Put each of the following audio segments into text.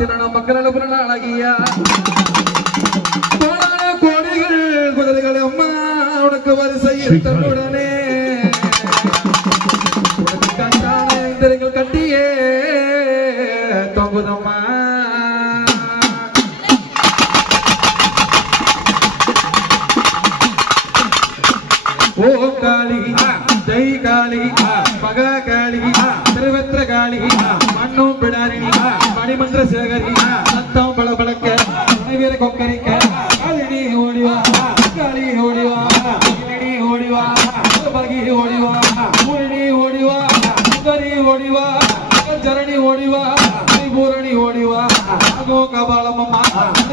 தின மக்கள் புறநாளகியா கோடிகள் குதிரைகள் அம்மா உனக்கு வரிசையில் தன்னுடனே கண்டான கட்டியே தொங்குதம்மா ஓம் காளி ஜெய் காளி மகா காளி திருவத்திர காளி மண்ணும் பிடாரிணி மணிமந்திர சேகரி சத்தம் பளபளக்க வீர கொக்கரிக்க காளினி ஓடிவா காளி ஓடிவா கிளினி ஓடிவா பகி ஓடிவா பூரணி ஓடிவா சுந்தரி ஓடிவா ஜரணி ஓடிவா பூரணி ஓடிவா ஆகோ கபாலமம்மா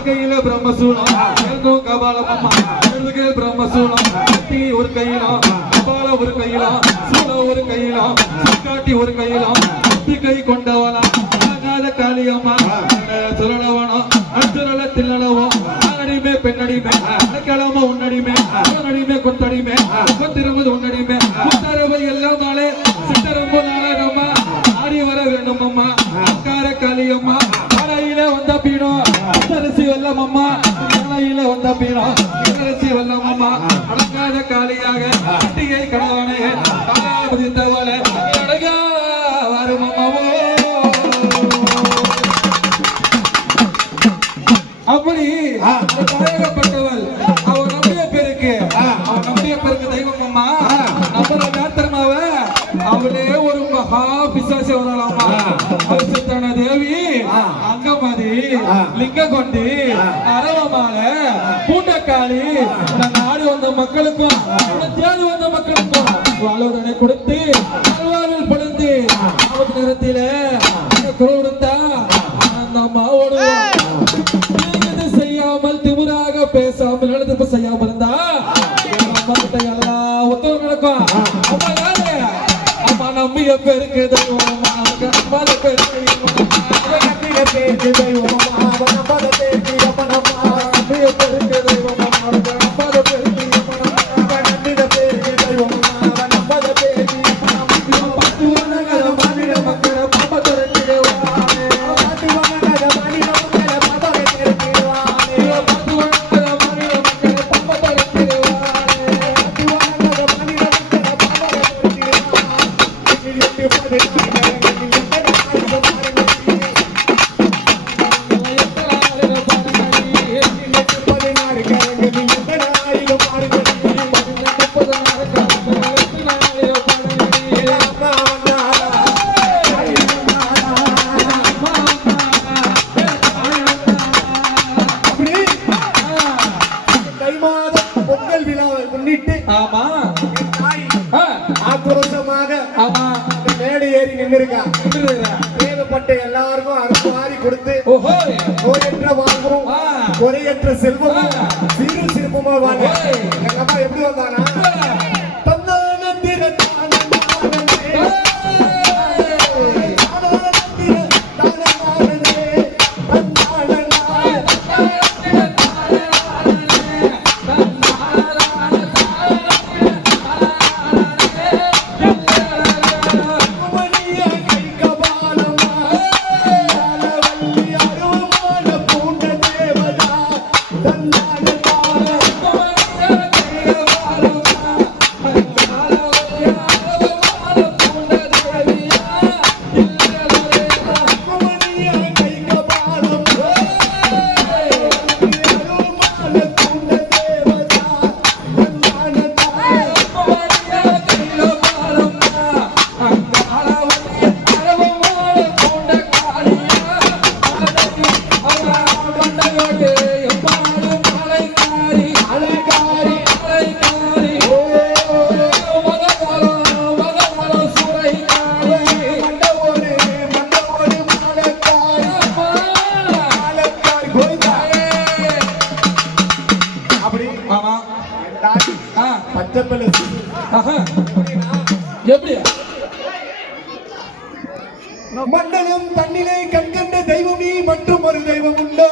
கையில பிரம்மசூலம் எங்கோ கபாலமம்மா எழுதுகை பிரம்மசூலம் கட்டி ஒரு கையிலும் கபால ஒரு கையிலும் சூலம் ஒரு கையிலும் காட்டி ஒரு கையிலும் கை கொண்டவனா காளியம்மா சுரளவனம் அச்சுரல தில்லளவும் ஆனடிமே பெண்ணடிமே கிளம்ப உன்னடிமே உன்னடிமே கொத்தடிமே கொத்திரும்பது உன்னடிமே முத்தரவை எல்லாம் நாளே சித்தரம்பு நாளகம்மா ஆடி வர வேண்டும் அம்மா அக்கார காளியம்மா கரையில வந்த பீனோ அரிசி வெல்லம் அம்மா கரையில வந்த பீனோ அரிசி வெல்லம் அம்மா அடங்காத காளியாக கட்டியை கடவானே காலாபதி தவள அடகா வரும் அம்மாவோ அப்படி தாயகப்பட்டவள் அவன் நம்பிய பேருக்கு தெய்வம் அம்மா நம்புற காத்திரமாவ அவளே ஒரு மகா பிசாசி வரலாமா அவசித்தான தேவி அங்கமதி லிங்க கொண்டி அரவமால பூண்டக்காளி நாடு வந்த மக்களுக்கும் தேடி வந்த மக்களுக்கும் வாழ்வதனை கொடுத்து வாழ்வில் படுத்து ஆபத்து நேரத்தில குருத்தா அந்த அம்மாவோடு செய்யாமல் திமுறாக பேசாமல் எழுதுப்பு செய்யாமல் இருந்தா எல்லாம் ஒத்துவம் நடக்கும் அம்மா யாரு அம்மா நம்பிய பேருக்கு தெய்வம் பேருக்கு தெய்வம் எல்லாருக்கும் அரசு வாரி கொடுத்து நோயற்ற வாழ்வும் குறையற்ற செல்வமும் சீரு சிறப்புமா வாங்க எங்க அம்மா எப்படி வந்தானா மண்டலம் தன்னிலே கண்கண்ட தெய்வம் நீ மற்றும் ஒரு தெய்வம் உண்டோ?